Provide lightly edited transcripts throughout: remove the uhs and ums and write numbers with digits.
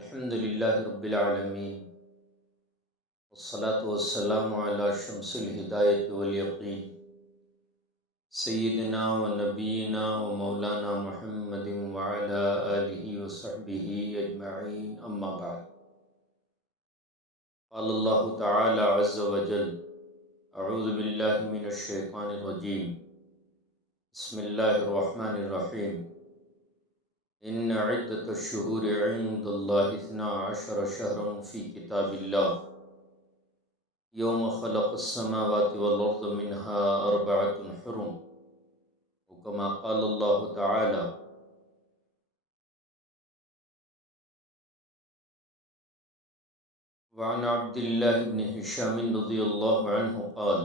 الحمد للہ رب العالمین والصلاة والسلام علی شمس الہدایت والیقین سیدنا و نبینا و مولانا محمد وعلی آلہ وصحبہ اجمعین اما بعد قال اللہ تعالی عز وجل اعوذ باللہ من الشیطان الرجیم بسم اللہ الرحمن الرحیم ان عدت الشہور عند اللہ 12 شہرا فی کتاب اللہ یوم خلق السماوات والارض منها 4 حرم وكما قال الله تعالى وعن عبد الله بن هشام رضي الله عنه قال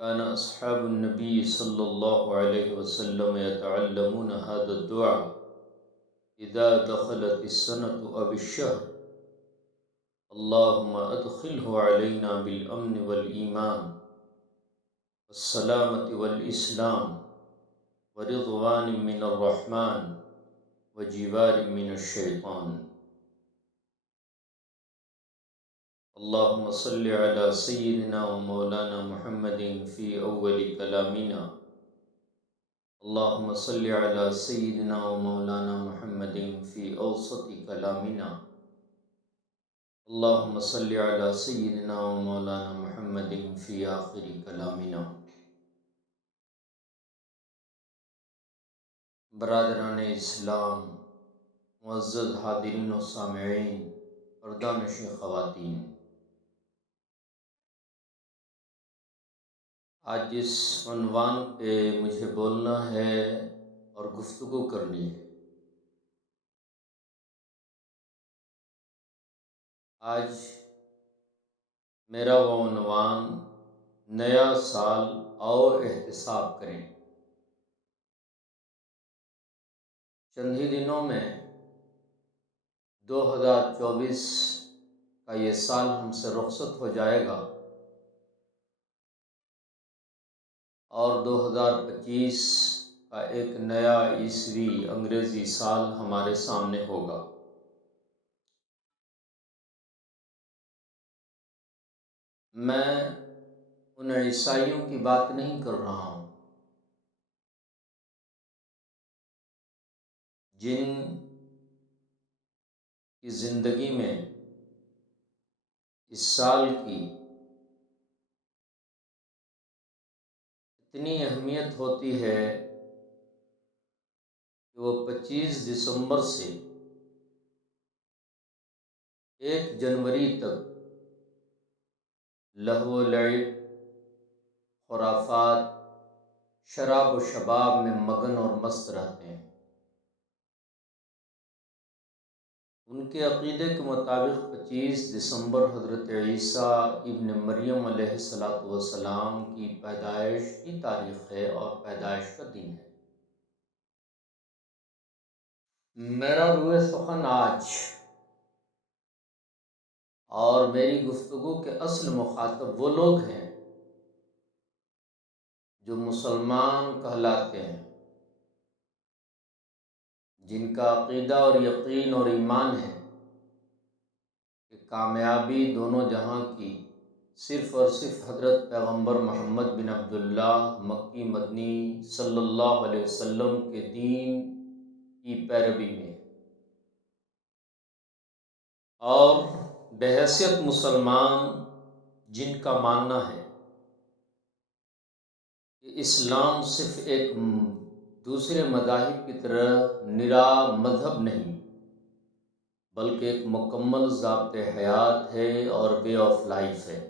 كان أصحاب النبي صلى الله عليه وسلم يتعلمون هذا الدعاء إذا دخلت السنة أو الشهر اللهم أدخله علينا بالأمن والإيمان والسلامة والإسلام ورضوان من الرحمن وجوار من الشيطان اللهم صل على سيدنا ومولانا محمد في أول كلامنا اللهم صل على سيدنا ومولانا محمد في أوسط كلامنا اللهم صل على سيدنا ومولانا محمد في آخر كلامنا. برادران اسلام، معزز حاضرین و سامعین، پردہ نشین خواتین، آج جس عنوان پہ مجھے بولنا ہے اور گفتگو کرنی ہے، آج میرا وہ عنوان نیا سال آؤ احتساب کریں. چند ہی دنوں میں 2024 کا یہ سال ہم سے رخصت ہو جائے گا اور 2025 کا ایک نیا عیسوی انگریزی سال ہمارے سامنے ہوگا. میں ان عیسائیوں کی بات نہیں کر رہا ہوں جن کی زندگی میں اس سال کی اتنی اہمیت ہوتی ہے کہ وہ 25 دسمبر سے 1 جنوری تک لہو و لعب، خرافات، شراب و شباب میں مگن اور مست رہتے ہیں. ان کے عقیدے کے مطابق 25 دسمبر حضرت عیسیٰ ابن مریم علیہ السلام کی پیدائش کی تاریخ ہے اور پیدائش کا دن ہے. میرا روح سخن آج اور میری گفتگو کے اصل مخاطب وہ لوگ ہیں جو مسلمان کہلاتے ہیں، جن کا عقیدہ اور یقین اور ایمان ہے کہ کامیابی دونوں جہاں کی صرف اور صرف حضرت پیغمبر محمد بن عبداللہ مکی مدنی صلی اللہ علیہ وسلم کے دین کی پیروی میں، اور بحیثیت مسلمان جن کا ماننا ہے کہ اسلام صرف ایک دوسرے مذاہب کی طرح نرا مذہب نہیں بلکہ ایک مکمل ضابط حیات ہے اور وے آف لائف ہے.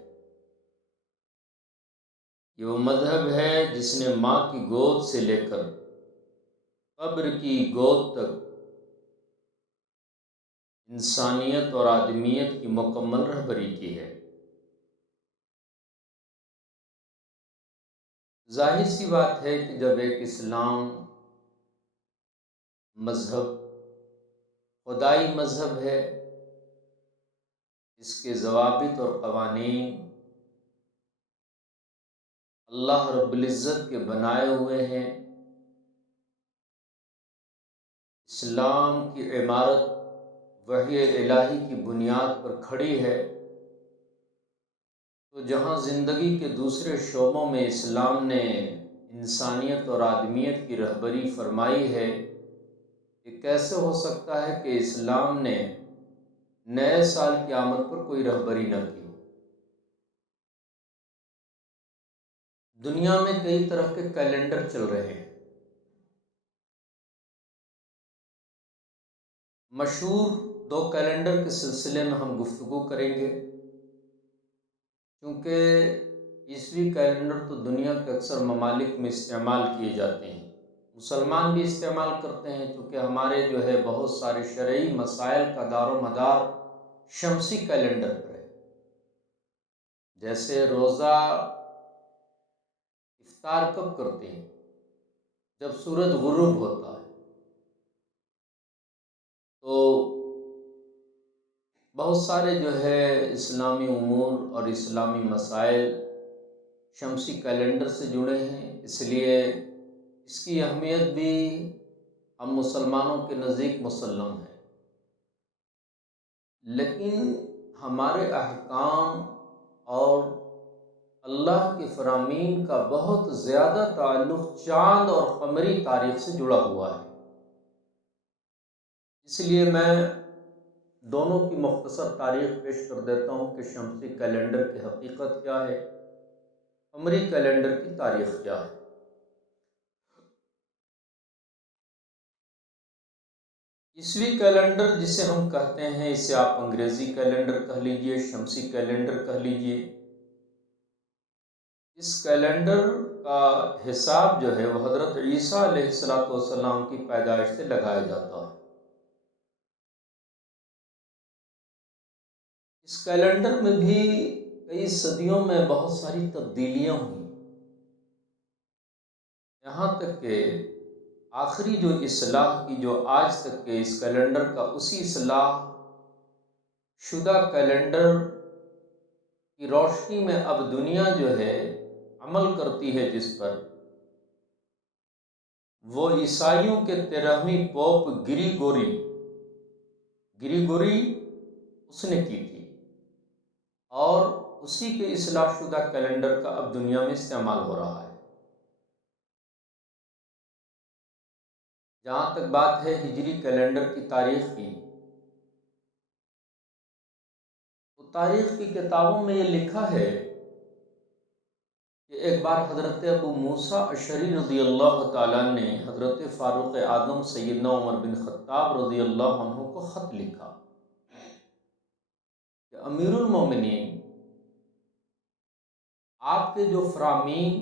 یہ وہ مذہب ہے جس نے ماں کی گود سے لے کر قبر کی گود تک انسانیت اور آدمیت کی مکمل رہبری کی ہے. ظاہر سی بات ہے کہ جب ایک اسلام مذہب خدائی مذہب ہے، اس کے ضوابط اور قوانین اللہ رب العزت کے بنائے ہوئے ہیں، اسلام کی عمارت وحی الہی کی بنیاد پر کھڑی ہے، تو جہاں زندگی کے دوسرے شعبوں میں اسلام نے انسانیت اور آدمیت کی رہبری فرمائی ہے، یہ کیسے ہو سکتا ہے کہ اسلام نے نئے سال کی آمد پر کوئی رہبری نہ کی ہو؟ دنیا میں کئی طرح کے کیلنڈر چل رہے ہیں۔ مشہور 2 کیلنڈر کے سلسلے میں ہم گفتگو کریں گے، کیونکہ عیسوی کیلنڈر تو دنیا کے اکثر ممالک میں استعمال کیے جاتے ہیں، مسلمان بھی استعمال کرتے ہیں، چونکہ ہمارے جو ہے بہت سارے شرعی مسائل کا دار و مدار شمسی کیلنڈر پر ہے۔ جیسے روزہ افطار کب کرتے ہیں؟ جب سورج غروب ہوتا ہے۔ تو بہت سارے جو ہے اسلامی امور اور اسلامی مسائل شمسی کیلنڈر سے جڑے ہیں، اس لیے اس کی اہمیت بھی ہم مسلمانوں کے نزدیک مسلم ہے، لیکن ہمارے احکام اور اللہ کی فرامین کا بہت زیادہ تعلق چاند اور قمری تاریخ سے جڑا ہوا ہے۔ اس لیے میں دونوں کی مختصر تاریخ پیش کر دیتا ہوں کہ شمسی کیلنڈر کی حقیقت کیا ہے، قمری کیلنڈر کی تاریخ کیا ہے۔ عیسوی کیلنڈر جسے ہم کہتے ہیں، اسے آپ انگریزی کیلنڈر کہہ لیجئے، شمسی کیلنڈر کہہ لیجئے۔ اس کیلنڈر کا حساب جو ہے وہ حضرت عیسیٰ علیہ السلام کی پیدائش سے لگایا جاتا ہے۔ اس کیلنڈر میں بھی کئی صدیوں میں بہت ساری تبدیلیاں ہوئیں، یہاں تک کہ آخری جو اصلاح کی جو آج تک کے اس کیلنڈر کا اسی اصلاح شدہ کیلنڈر کی روشنی میں اب دنیا جو ہے عمل کرتی ہے، جس پر وہ عیسائیوں کے 13ویں پوپ گریگوری اس نے کی تھی، اور اسی کے اصلاح شدہ کیلنڈر کا اب دنیا میں استعمال ہو رہا ہے۔ جہاں تک بات ہے ہجری کیلنڈر کی تاریخ کی، تو تاریخ کی کتابوں میں یہ لکھا ہے کہ ایک بار حضرت ابو موسیٰ اشعری رضی اللہ تعالیٰ نے حضرت فاروق اعظم سیدنا عمر بن خطاب رضی اللہ عنہ کو خط لکھا کہ امیر المومنین، آپ کے جو فرامین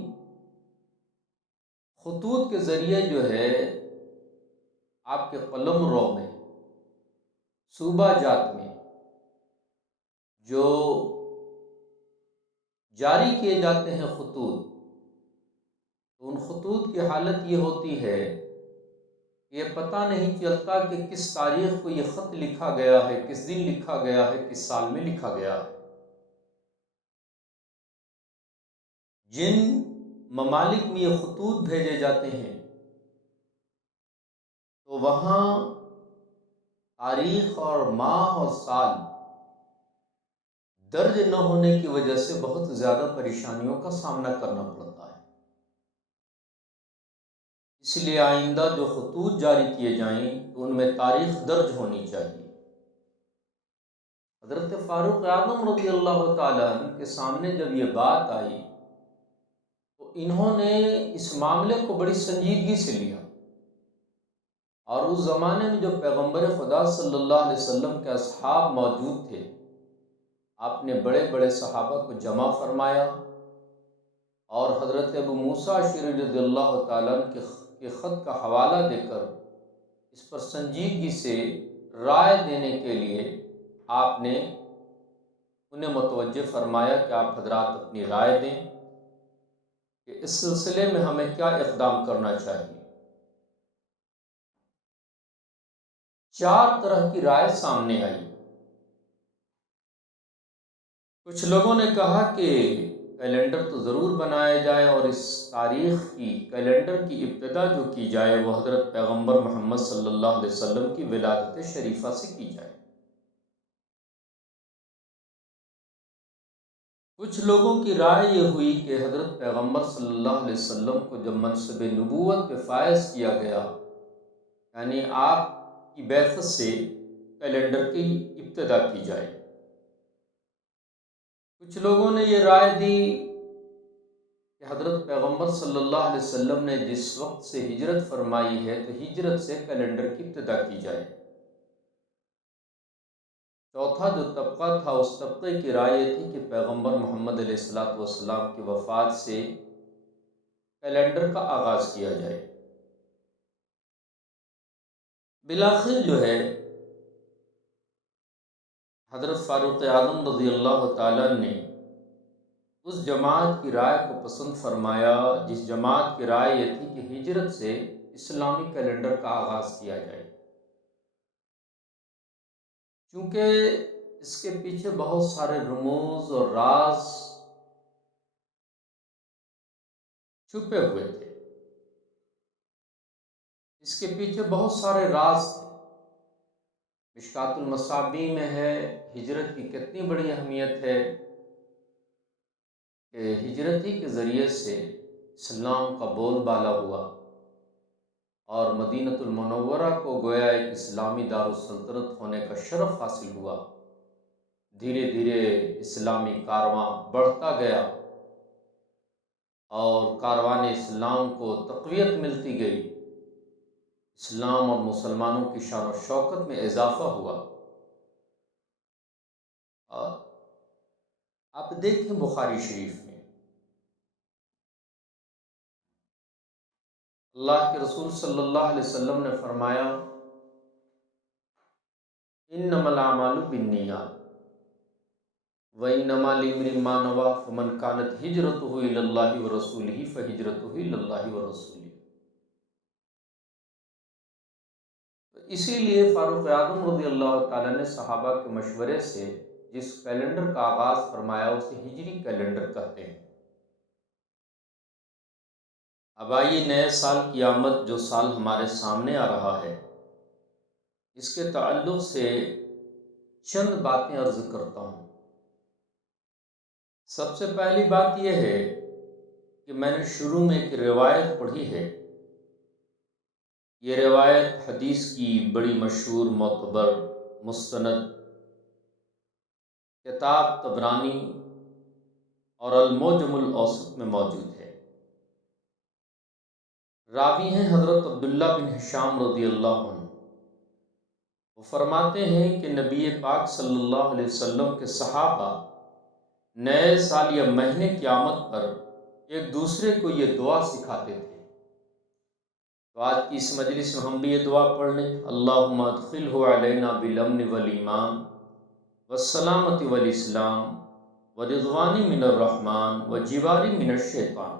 خطوط کے ذریعے جو ہے آپ کے قلم رو میں صوبہ جات میں جو جاری کیے جاتے ہیں خطوط، تو ان خطوط کی حالت یہ ہوتی ہے کہ یہ پتہ نہیں چلتا کہ کس تاریخ کو یہ خط لکھا گیا ہے، کس دن لکھا گیا ہے، کس سال میں لکھا گیا ہے۔ جن ممالک میں یہ خطوط بھیجے جاتے ہیں، تو وہاں تاریخ اور ماہ اور سال درج نہ ہونے کی وجہ سے بہت زیادہ پریشانیوں کا سامنا کرنا پڑتا ہے۔ اس لیے آئندہ جو خطوط جاری کیے جائیں تو ان میں تاریخ درج ہونی چاہیے۔ حضرت فاروق اعظم رضی اللہ تعالیٰ عنہ کے سامنے جب یہ بات آئی تو انہوں نے اس معاملے کو بڑی سنجیدگی سے لیا، اور اس زمانے میں جو پیغمبر خدا صلی اللہ علیہ وسلم کے اصحاب موجود تھے، آپ نے بڑے بڑے صحابہ کو جمع فرمایا اور حضرت ابو موسیٰ اشعری رضی اللہ تعالیٰ عنہ کے خط کا حوالہ دے کر اس پر سنجیدگی سے رائے دینے کے لیے آپ نے انہیں متوجہ فرمایا کہ آپ حضرات اپنی رائے دیں کہ اس سلسلے میں ہمیں کیا اقدام کرنا چاہیے۔ 4 طرح کی رائے سامنے آئی۔ کچھ لوگوں نے کہا کہ کیلنڈر تو ضرور بنایا جائے، اور اس تاریخ کی کیلنڈر کی ابتدا جو کی جائے وہ حضرت پیغمبر محمد صلی اللہ علیہ وسلم کی ولادت شریفہ سے کی جائے۔ کچھ لوگوں کی رائے یہ ہوئی کہ حضرت پیغمبر صلی اللہ علیہ وسلم کو جب منصب نبوت پہ فائز کیا گیا، یعنی آپ کی بعثت سے کیلنڈر کی ابتدا کی جائے۔ کچھ لوگوں نے یہ رائے دی کہ حضرت پیغمبر صلی اللہ علیہ وسلم نے جس وقت سے ہجرت فرمائی ہے تو ہجرت سے کیلنڈر کی ابتدا کی جائے۔ چوتھا جو طبقہ تھا اس طبقے کی رائے تھی کہ پیغمبر محمد علیہ السلام کی وفات سے کیلنڈر کا آغاز کیا جائے۔ بالآخر جو ہے حضرت فاروق اعظم رضی اللہ تعالیٰ نے اس جماعت کی رائے کو پسند فرمایا جس جماعت کی رائے یہ تھی کہ ہجرت سے اسلامی کیلنڈر کا آغاز کیا جائے، چونکہ اس کے پیچھے بہت سارے رموز اور راز چھپے ہوئے تھے، اس کے پیچھے بہت سارے راز تھے۔ مشکات المصابیح میں ہے ہجرت کی کتنی بڑی اہمیت ہے کہ ہجرت ہی کے ذریعے سے اسلام کا بول بالا ہوا اور مدینۃ المنورہ کو گویا ایک اسلامی دارالسلطنت ہونے کا شرف حاصل ہوا۔ دھیرے دھیرے اسلامی کارواں بڑھتا گیا اور کاروان اسلام کو تقویت ملتی گئی، اسلام اور مسلمانوں کی شان و شوکت میں اضافہ ہوا۔ اور آپ دیکھیں بخاری شریف میں اللہ کے رسول صلی اللہ علیہ وسلم نے فرمایا انما الاعمال بالنیات وانما لامرئ ما نوى فمن كانت هجرته الى الله ورسوله فهجرته الى الله ورسوله۔ اسی لیے فاروق اعظم رضی اللہ تعالیٰ نے صحابہ کے مشورے سے جس کیلنڈر کا آغاز فرمایا اسے ہجری کیلنڈر کہتے ہیں۔ اب آئیے نئے سال کی آمد جو سال ہمارے سامنے آ رہا ہے اس کے تعلق سے چند باتیں عرض کرتا ہوں۔ سب سے پہلی بات یہ ہے کہ میں نے شروع میں ایک روایت پڑھی ہے، یہ روایت حدیث کی بڑی مشہور معتبر مستند کتاب طبرانی اور المعجم الاوسط میں موجود ہے۔ راوی ہیں حضرت عبداللہ بن ہشام رضی اللہ عنہ، وہ فرماتے ہیں کہ نبی پاک صلی اللہ علیہ وسلم کے صحابہ نئے سال یا مہینے کی آمد پر ایک دوسرے کو یہ دعا سکھاتے تھے۔ تو آج کی اس مجلس میں ہم بھی یہ دعا پڑھ لیں، اللہم ادخلہ علینا بالامن والایمان والسلامۃ والاسلام ورضوان من الرحمن وجوار من الشیطان۔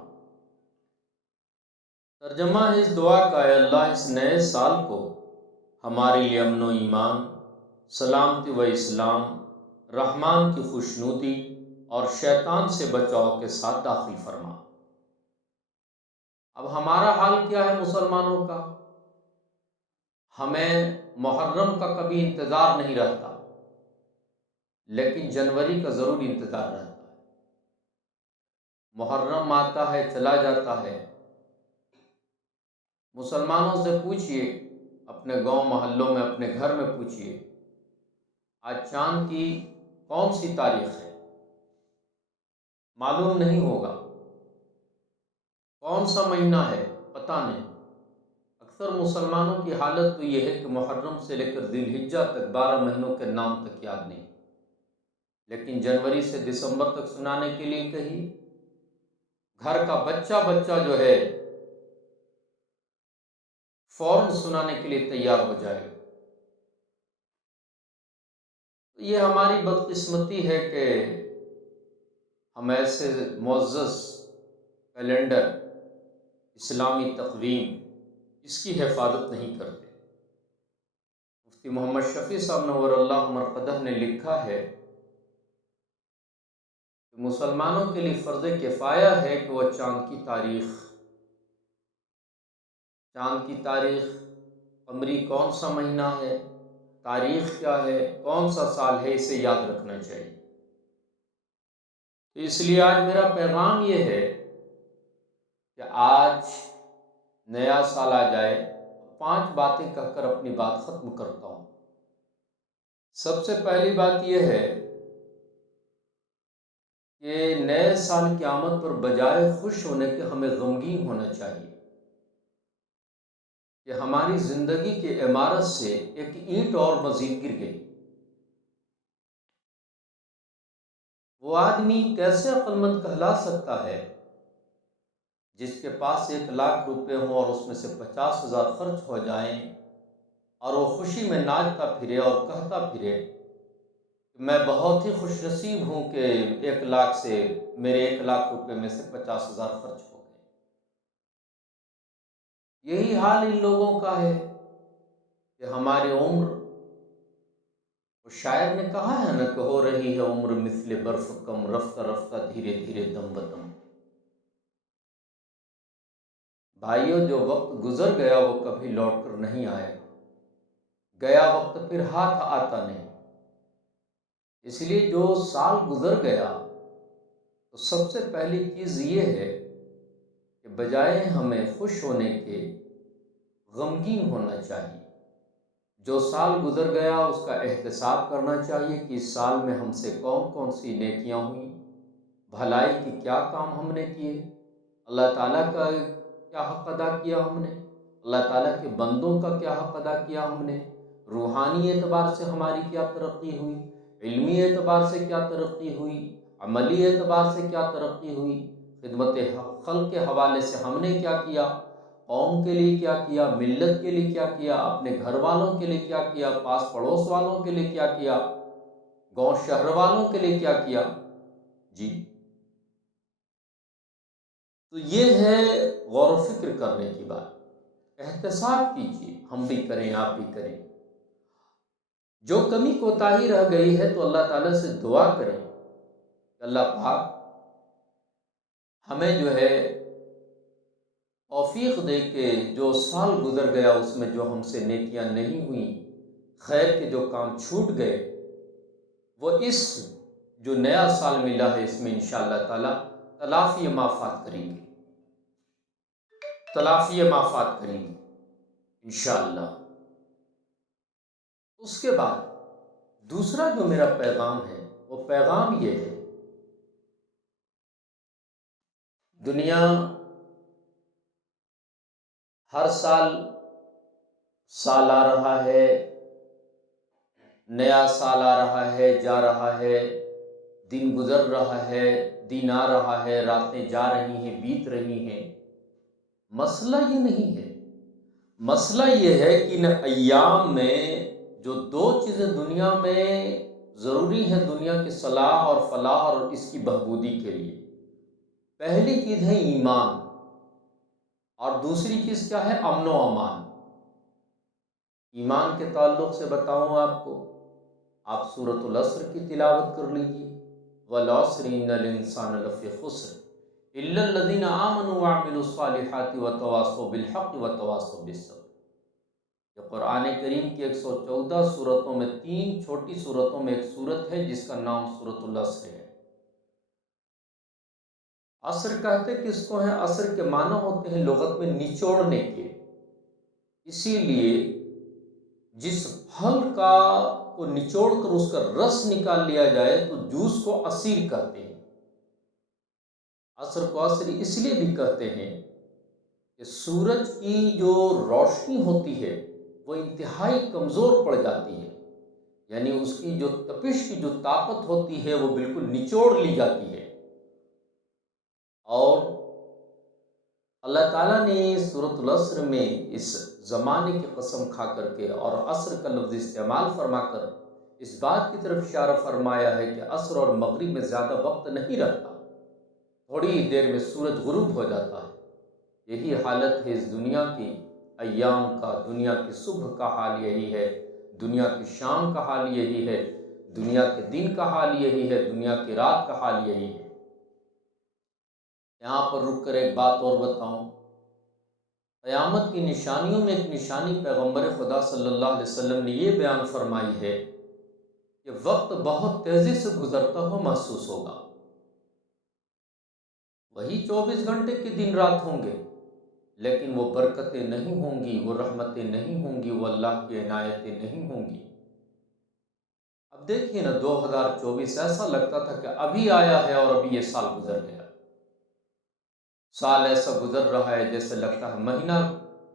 ترجمہ ہے اس دعا کا، اے اللہ اس نئے سال کو ہمارے لیے امن و ایمان، سلامتی و اسلام، رحمان کی خوشنودی اور شیطان سے بچاؤ کے ساتھ داخل فرما۔ اب ہمارا حال کیا ہے مسلمانوں کا؟ ہمیں محرم کا کبھی انتظار نہیں رہتا، لیکن جنوری کا ضرور انتظار رہتا ہے۔ محرم آتا ہے چلا جاتا ہے، مسلمانوں سے پوچھئے، اپنے گاؤں محلوں میں اپنے گھر میں پوچھئے آج چاند کی کون سی تاریخ ہے، معلوم نہیں ہوگا۔ کون سا مہینہ ہے پتہ نہیں۔ اکثر مسلمانوں کی حالت تو یہ ہے کہ محرم سے لے کر ذی الحجہ تک 12 مہینوں کے نام تک یاد نہیں، لیکن جنوری سے دسمبر تک سنانے کے لیے کہی، گھر کا بچہ بچہ جو ہے فوراً سنانے کے لیے تیار ہو جائے۔ یہ ہماری بدقسمتی ہے کہ ہم ایسے معزز کیلنڈر، اسلامی تقویم، اس کی حفاظت نہیں کرتے۔ مفتی محمد شفیع صاحب نور اللہ مرقدہ نے لکھا ہے کہ مسلمانوں کے لیے فرض کفایہ ہے کہ وہ چاند کی تاریخ قمری کون سا مہینہ ہے، تاریخ کیا ہے، کون سا سال ہے، اسے یاد رکھنا چاہیے۔ اس لیے آج میرا پیغام یہ ہے کہ آج نیا سال آ جائے، 5 باتیں کہہ کر اپنی بات ختم کرتا ہوں۔ سب سے پہلی بات یہ ہے کہ نئے سال کی آمد پر بجائے خوش ہونے کے ہمیں غمگین ہونا چاہیے کہ ہماری زندگی کی عمارت سے ایک اینٹ اور مزید گر گئی۔ وہ آدمی کیسے عقل مند کہلا سکتا ہے جس کے پاس 1,00,000 روپے ہوں اور اس میں سے 50,000 خرچ ہو جائیں اور وہ خوشی میں ناچتا پھرے اور کہتا پھرے کہ میں بہت ہی خوش نصیب ہوں کہ 1,00,000 سے میرے 1,00,000 روپے میں سے 50,000 خرچ ہو گئے۔ یہی حال ان لوگوں کا ہے کہ ہماری عمر، شاعر نے کہا ہے نا کہ ہو رہی ہے عمر مثل برف کم، رفتہ رفتہ دھیرے دھیرے دم بدم۔ بھائیو، جو وقت گزر گیا وہ کبھی لوٹ کر نہیں آئے گا، گیا وقت پھر ہاتھ آتا نہیں۔ اس لیے جو سال گزر گیا تو سب سے پہلی چیز یہ ہے کہ بجائے ہمیں خوش ہونے کے غمگین ہونا چاہیے۔ جو سال گزر گیا اس کا احتساب کرنا چاہیے کہ اس سال میں ہم سے کون کون سی نیکیاں ہوئیں، بھلائی کی کیا کام ہم نے کیے، اللہ تعالیٰ کا کیا حق ادا کیا ہم نے، اللہ تعالیٰ کے بندوں کا کیا حق ادا کیا ہم نے، روحانی اعتبار سے ہماری کیا ترقی ہوئی، علمی اعتبار سے کیا ترقی ہوئی، عملی اعتبار سے کیا ترقی ہوئی، خدمت خلق کے حوالے سے ہم نے کیا کیا، قوم کے لیے کیا کیا، ملت کے لیے کیا کیا، اپنے گھر والوں کے لیے کیا کیا، پاس پڑوس والوں کے لیے کیا کیا، گاؤں شہر والوں کے لیے کیا کیا۔ جی، تو یہ ہے غور و فکر کرنے کی بات۔ احتساب کیجیے، ہم بھی کریں، آپ بھی کریں۔ جو کمی کوتاہی رہ گئی ہے تو اللہ تعالیٰ سے دعا کریں کہ اللہ پاک ہمیں جو ہے توفیق دے کہ جو سال گزر گیا اس میں جو ہم سے نیکیاں نہیں ہوئیں، خیر کے جو کام چھوٹ گئے، وہ اس جو نیا سال ملا ہے اس میں انشاءاللہ تعالی تلافی مافات کریں گے، تلافی مافات کریں گے انشاءاللہ۔ اس کے بعد دوسرا جو میرا پیغام ہے وہ پیغام یہ ہے، دنیا ہر سال سال آ رہا ہے، نیا سال آ رہا ہے، جا رہا ہے، دن گزر رہا ہے، دن آ رہا ہے، راتیں جا رہی ہیں، بیت رہی ہیں۔ مسئلہ یہ نہیں ہے، مسئلہ یہ ہے کہ ان ایام میں جو 2 چیزیں دنیا میں ضروری ہیں دنیا کی صلاح اور فلاح اور اس کی بہبودی کے لیے، پہلی چیز ہے ایمان اور دوسری چیز کیا ہے؟ امن و امان۔ ایمان کے تعلق سے بتاؤں آپ کو، آپ سورۃ العصر کی تلاوت کر لیجیے، وَالْعَصْرِ إِنَّ الْإِنسَانَ لَفِي خُسْرٍ إِلَّا الَّذِينَ آمَنُوا وَعَمِلُوا الصَّالِحَاتِ وَتَوَاصَوْا بِالْحَقِّ وَتَوَاصَوْا بِالصَّبْرِ۔ یہ قرآن کریم کی 114 سورتوں میں 3 چھوٹی سورتوں میں ایک سورت ہے جس کا نام سورۃ العصر ہے۔ عصر کہتے کس کو ہیں؟ عصر کے معنی ہوتے ہیں لغت میں نچوڑنے کے، اسی لیے جس پھل کو نچوڑ کر اس کا رس نکال لیا جائے تو جوس کو عصیر کہتے ہیں۔ عصر کو عصر اس لیے بھی کہتے ہیں کہ سورج کی جو روشنی ہوتی ہے وہ انتہائی کمزور پڑ جاتی ہے، یعنی اس کی جو تپش کی جو طاقت ہوتی ہے وہ بالکل نچوڑ لی جاتی ہے، اور اللہ تعالیٰ نے سورۃ العصر میں اس زمانے کی قسم کھا کر کے اور عصر کا لفظ استعمال فرما کر اس بات کی طرف اشارہ فرمایا ہے کہ عصر اور مغرب میں زیادہ وقت نہیں رہتا، تھوڑی ہی دیر میں سورج غروب ہو جاتا ہے۔ یہی حالت ہے اس دنیا کی ایام کا، دنیا کی صبح کا حال یہی ہے، دنیا کی شام کا حال یہی ہے، دنیا کے دن کا حال یہی ہے، دنیا کی رات کا حال یہی ہے۔ یہاں پر رک کر ایک بات اور بتاؤں، قیامت کی نشانیوں میں ایک نشانی پیغمبر خدا صلی اللہ علیہ وسلم نے یہ بیان فرمائی ہے کہ وقت بہت تیزی سے گزرتا ہوا محسوس ہوگا۔ وہی 24 گھنٹے کے دن رات ہوں گے، لیکن وہ برکتیں نہیں ہوں گی، وہ رحمتیں نہیں ہوں گی، وہ اللہ کی عنایتیں نہیں ہوں گی۔ اب دیکھیے نا، 2024 ایسا لگتا تھا کہ ابھی آیا ہے اور ابھی یہ سال گزر گیا۔ سال ایسا گزر رہا ہے جیسے لگتا ہے مہینہ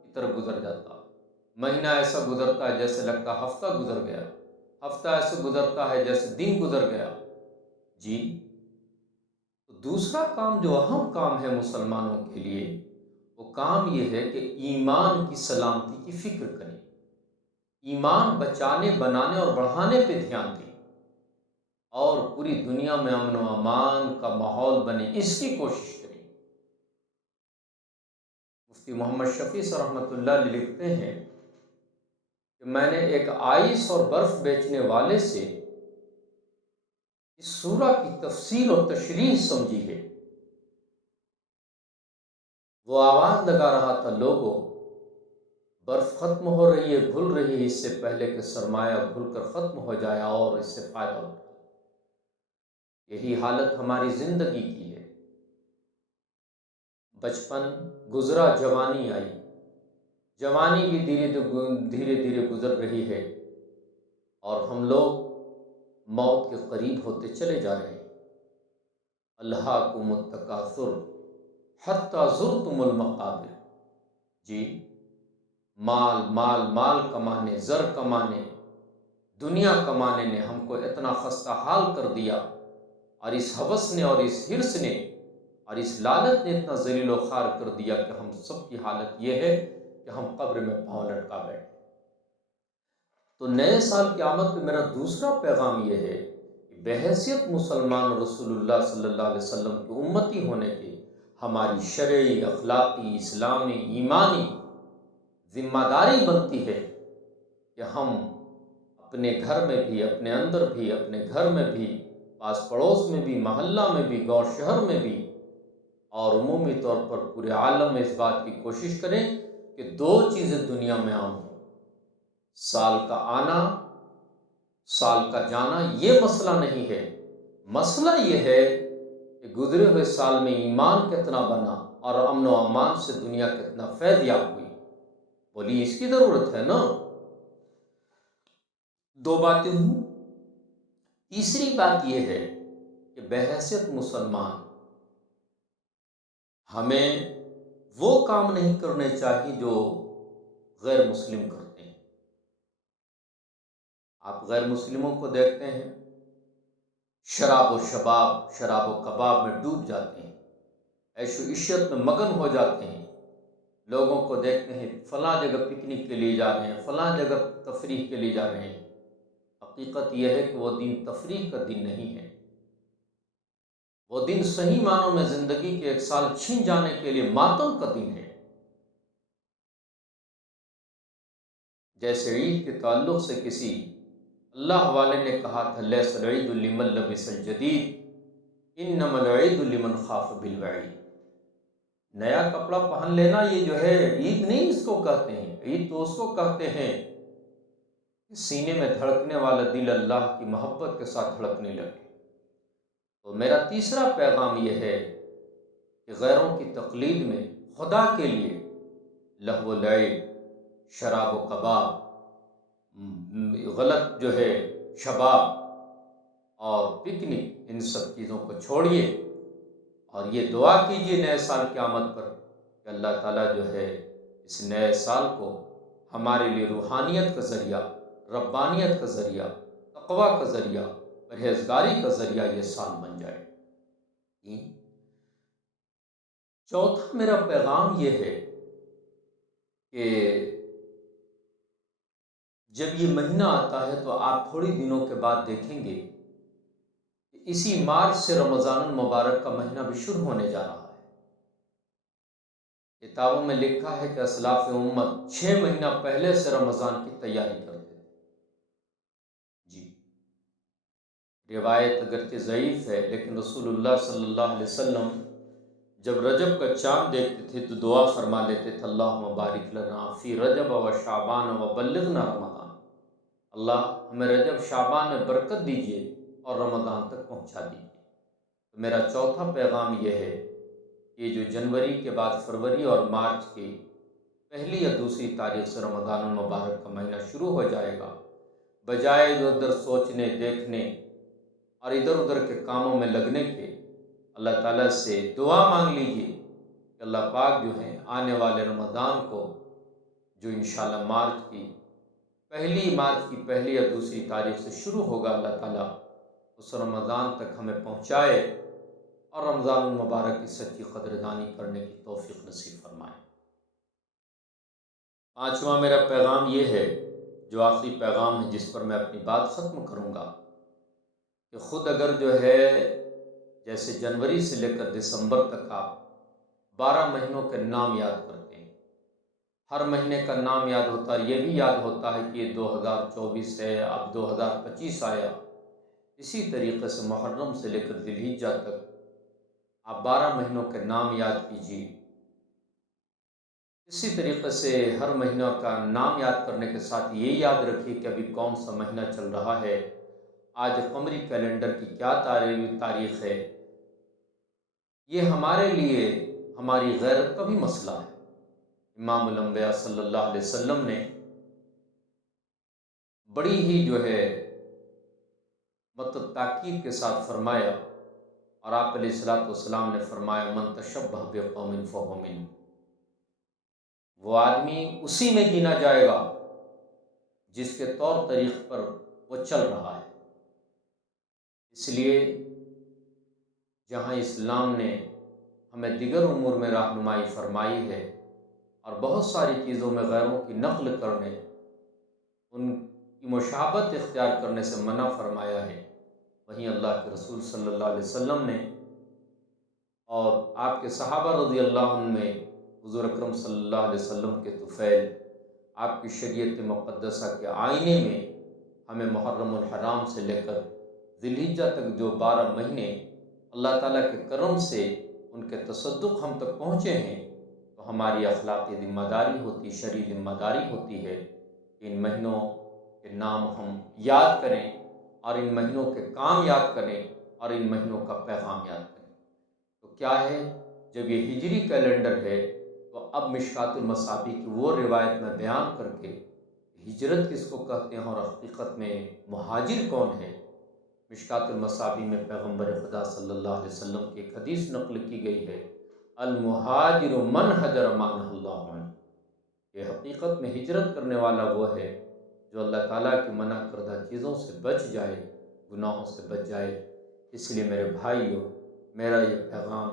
کی طرح گزر جاتا، مہینہ ایسا گزرتا ہے جیسے لگتا ہے ہفتہ گزر گیا، ہفتہ ایسا گزرتا ہے جیسے دن گزر گیا۔ جی، تو دوسرا کام جو اہم کام ہے مسلمانوں کے لیے، وہ کام یہ ہے کہ ایمان کی سلامتی کی فکر کریں، ایمان بچانے، بنانے اور بڑھانے پہ دھیان دیں، اور پوری دنیا میں امن و امان کا ماحول بنے، اس کی کوشش کریں۔ مفتی محمد شفیع سے رحمۃ اللہ علیہ لکھتے ہیں کہ میں نے ایک آئس اور برف بیچنے والے سے اس سورہ کی تفسیر اور تشریح سمجھی ہے۔ وہ آواز لگا رہا تھا، لوگوں، برف ختم ہو رہی ہے، گھل رہی ہے، اس سے پہلے کہ سرمایہ گھل کر ختم ہو جائے اور اس سے فائدہ اٹھائے۔ یہی حالت ہماری زندگی کی ہے۔ بچپن گزرا، جوانی آئی، جوانی بھی دھیرے دھیرے گزر رہی ہے، اور ہم لوگ موت کے قریب ہوتے چلے جا رہے ہیں۔ الہاکم التکاثر حتی زرتم المقابر۔ جی، مال مال مال کمانے، زر کمانے، دنیا کمانے نے ہم کو اتنا خستہ حال کر دیا، اور اس ہوس نے اور اس حرص نے اور اس لالچ نے اتنا ذلیل و خوار کر دیا کہ ہم سب کی حالت یہ ہے کہ ہم قبر میں پاؤں لٹکا بیٹھے۔ تو نئے سال کی آمد پہ میرا دوسرا پیغام یہ ہے کہ بحیثیت مسلمان رسول اللہ صلی اللہ علیہ وسلم کی امتی ہونے کے، ہماری شرعی، اخلاقی، اسلامی، ایمانی ذمہ داری بنتی ہے کہ ہم اپنے گھر میں بھی، اپنے اندر بھی، اپنے گھر میں بھی، پاس پڑوس میں بھی، محلہ میں بھی، گاؤں شہر میں بھی، اور عمومی طور پر پورے عالم میں اس بات کی کوشش کریں کہ دو چیزیں دنیا میں عام ہوں: سال کا آنا، سال کا جانا۔ یہ مسئلہ نہیں ہے، مسئلہ یہ ہے کہ گزرے ہوئے سال میں ایمان کتنا بنا اور امن و امان سے دنیا کتنا فیض یاب ہوئی۔ بولی، اس کی ضرورت ہے نا۔ دو باتیں ہوں۔ تیسری بات یہ ہے کہ بحیثیت مسلمان ہمیں وہ کام نہیں کرنے چاہیے جو غیر مسلم کرتے ہیں۔ آپ غیر مسلموں کو دیکھتے ہیں، شراب و شباب، شراب و کباب میں ڈوب جاتے ہیں، عیش و عشرت میں مگن ہو جاتے ہیں۔ لوگوں کو دیکھتے ہیں فلاں جگہ پکنک کے لیے جا رہے ہیں، فلاں جگہ تفریح کے لیے جا رہے ہیں۔ حقیقت یہ ہے کہ وہ دن تفریح کا دن نہیں ہے، وہ دن صحیح معنوں میں زندگی کے ایک سال چھن جانے کے لیے ماتم کا دن ہے۔ جیسے عید کے تعلق سے کسی اللہ والے نے کہا تھا، لیس العید لمن لبس الجدید انما العید لمن خاف بالوعید۔ نیا کپڑا پہن لینا یہ جو ہے عید نہیں اس کو کہتے ہیں، عید تو اس کو کہتے ہیں کہ سینے میں دھڑکنے والا دل اللہ کی محبت کے ساتھ دھڑکنے لگے۔ تو میرا تیسرا پیغام یہ ہے کہ غیروں کی تقلید میں خدا کے لیے لہو و لعب، شراب و کباب، غلط جو ہے شباب اور پکنک، ان سب چیزوں کو چھوڑیے، اور یہ دعا کیجیے نئے سال کی آمد پر کہ اللہ تعالیٰ جو ہے اس نئے سال کو ہمارے لیے روحانیت کا ذریعہ، ربانیت کا ذریعہ، تقویٰ کا ذریعہ، پرہیزگاری کا ذریعہ یہ سال بن جائے۔ چوتھا میرا پیغام یہ ہے کہ جب یہ مہینہ آتا ہے تو آپ تھوڑی دنوں کے بعد دیکھیں گے کہ اسی مارچ سے رمضان المبارک کا مہینہ بھی شروع ہونے جا رہا ہے۔ کتابوں میں لکھا ہے کہ اسلاف امت 6 مہینہ پہلے سے رمضان کی تیاری کرتے تھے۔ جی، روایت اگرچہ ضعیف ہے، لیکن رسول اللہ صلی اللہ علیہ وسلم جب رجب کا چاند دیکھتے تھے تو دعا فرما لیتے تھے، اللہم بارک لنا فی رجب و شعبان و بلغنا رمضان۔ اللہ ہمیں رجب شعبان میں برکت دیجیے اور رمضان تک پہنچا دیجیے۔ تو میرا چوتھا پیغام یہ ہے یہ جو جنوری کے بعد فروری اور مارچ کی پہلی یا دوسری تاریخ سے رمضان المبارک کا مہینہ شروع ہو جائے گا، بجائے ادھر ادھر سوچنے، دیکھنے اور ادھر ادھر کے کاموں میں لگنے کے، اللہ تعالیٰ سے دعا مانگ لیجیے کہ اللہ پاک جو ہے آنے والے رمضان کو، جو انشاءاللہ مارچ کی پہلی یا دوسری تاریخ سے شروع ہوگا، اللہ تعالیٰ اس رمضان تک ہمیں پہنچائے اور رمضان المبارک کی سچی قدردانی کرنے کی توفیق نصیب فرمائے۔ پانچواں میرا پیغام یہ ہے، جو آخری پیغام ہے جس پر میں اپنی بات ختم کروں گا، کہ خود اگر جو ہے جیسے جنوری سے لے کر دسمبر تک آپ 12 مہینوں کے نام یاد کرتے ہیں، ہر مہینے کا نام یاد ہوتا ہے، یہ بھی یاد ہوتا ہے کہ یہ 2024 ہے، اب 2025 آیا۔ اسی طریقے سے محرم سے لے کر ذی الحجہ تک آپ 12 مہینوں کے نام یاد کیجیے۔ اسی طریقے سے ہر مہینہ کا نام یاد کرنے کے ساتھ یہ یاد رکھیے کہ ابھی کون سا مہینہ چل رہا ہے، آج قمری کیلنڈر کی کیا تاریخ ہے۔ یہ ہمارے لیے ہماری غیرت کا بھی مسئلہ ہے۔ امام الانبیاء صلی اللہ علیہ وسلم نے بڑی ہی جو ہے مطلب تاکید کے ساتھ فرمایا، اور آپ علیہ الصلوۃ والسلام نے فرمایا، من تشبہ بقوم فہو منہم، وہ آدمی اسی میں گنا جائے گا جس کے طور طریق پر وہ چل رہا ہے۔ اس لیے جہاں اسلام نے ہمیں دیگر امور میں رہنمائی فرمائی ہے اور بہت ساری چیزوں میں غیروں کی نقل کرنے، ان کی مشابہت اختیار کرنے سے منع فرمایا ہے، وہیں اللہ کے رسول صلی اللہ علیہ وسلم نے اور آپ کے صحابہ رضی اللہ عنہ میں حضور اکرم صلی اللہ علیہ وسلم کے طفیل، آپ کی شریعت مقدسہ کے آئینے میں ہمیں محرم الحرام سے لے کر ذی الحجہ تک جو 12 مہینے اللہ تعالیٰ کے کرم سے ان کے تصدق ہم تک پہنچے ہیں، تو ہماری اخلاقی ذمہ داری ہوتی، شرعی ذمہ داری ہوتی ہے کہ ان مہینوں کے نام ہم یاد کریں اور ان مہینوں کے کام یاد کریں اور ان مہینوں کا پیغام یاد کریں۔ تو کیا ہے، جب یہ ہجری کیلنڈر ہے تو اب مشکوٰۃ المصابیح کی وہ روایت میں بیان کر کے ہجرت کس کو کہتے ہیں اور حقیقت میں مہاجر کون ہے، مشکوٰۃ المصابیح میں پیغمبر خدا صلی اللہ علیہ وسلم کی ایک حدیث نقل کی گئی ہے، المہاجر من حجر ما نہی اللہ عنہ، کہ حقیقت میں ہجرت کرنے والا وہ ہے جو اللہ تعالیٰ کی منع کردہ چیزوں سے بچ جائے، گناہوں سے بچ جائے۔ اس لیے میرے بھائیو، میرا یہ پیغام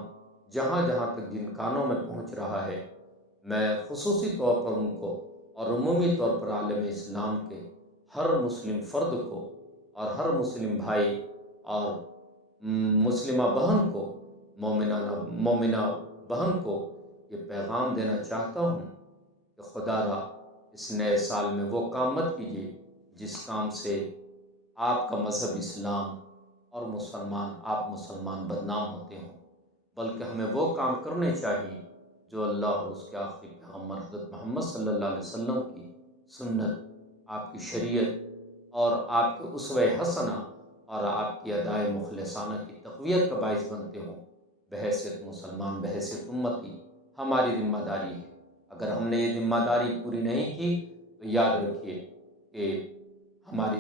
جہاں جہاں تک جن کانوں میں پہنچ رہا ہے، میں خصوصی طور پر ان کو اور عمومی طور پر عالم اسلام کے ہر مسلم فرد کو اور ہر مسلم بھائی اور مسلمہ بہن کو، مومنہ بہن کو یہ پیغام دینا چاہتا ہوں کہ خدا را اس نئے سال میں وہ کام مت کیجیے جس کام سے آپ کا مذہب اسلام اور آپ مسلمان بدنام ہوتے ہوں، بلکہ ہمیں وہ کام کرنے چاہیے جو اللہ اور اس کے آخری پیغمبر حضرت محمد صلی اللہ علیہ وسلم کی سنت، آپ کی شریعت اور آپ کے اسوہ حسنہ اور آپ کی ادائے مخلصانہ کی تقویت کا باعث بنتے ہوں۔ بحیثیت مسلمان، بحیثیت امتی، ہماری ذمہ داری ہے۔ اگر ہم نے یہ ذمہ داری پوری نہیں کی تو یاد رکھیے کہ ہماری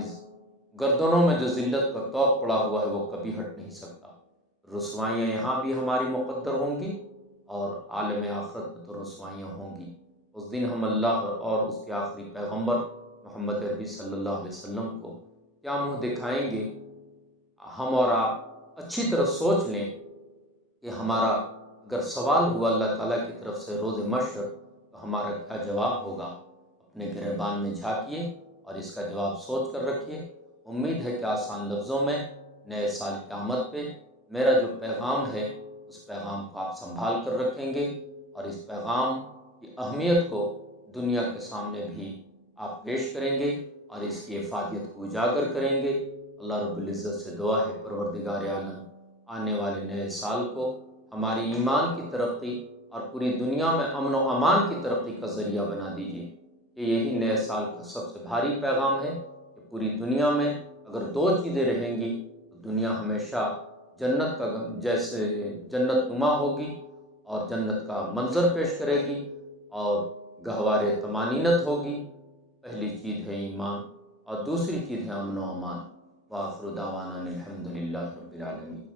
گردنوں میں جو ذلت کا طوق پڑا ہوا ہے وہ کبھی ہٹ نہیں سکتا۔ رسوائیاں یہاں بھی ہماری مقدر ہوں گی اور عالم آخرت میں تو رسوائیاں ہوں گی۔ اس دن ہم اللہ اور اس کے آخری پیغمبر محمد عربی صلی اللہ علیہ وسلم کو کیا منہ دکھائیں گے؟ ہم اور آپ اچھی طرح سوچ لیں کہ ہمارا اگر سوال ہوا اللہ تعالیٰ کی طرف سے روز محشر تو ہمارا کیا جواب ہوگا۔ اپنے گریبان میں جھانکیے اور اس کا جواب سوچ کر رکھیے۔ امید ہے کہ آسان لفظوں میں نئے سال کی آمد پہ میرا جو پیغام ہے اس پیغام کو آپ سنبھال کر رکھیں گے اور اس پیغام کی اہمیت کو دنیا کے سامنے بھی آپ پیش کریں گے اور اس کی افادیت کو اجاگر کریں گے۔ اللہ رب العزت سے دعا ہے، پروردگار عالم آنے والے نئے سال کو ہماری ایمان کی ترقی اور پوری دنیا میں امن و امان کی ترقی کا ذریعہ بنا دیجیے۔ کہ یہی نئے سال کا سب سے بھاری پیغام ہے کہ پوری دنیا میں اگر 2 چیزیں رہیں گی تو دنیا ہمیشہ جنت نما ہوگی اور جنت کا منظر پیش کرے گی اور گہوار طمانینت ہوگی۔ پہلی چیز ہے ایمان اور دوسری چیز ہے امن و امان۔ وآخر دعوانا الحمدللہ رب العالمین۔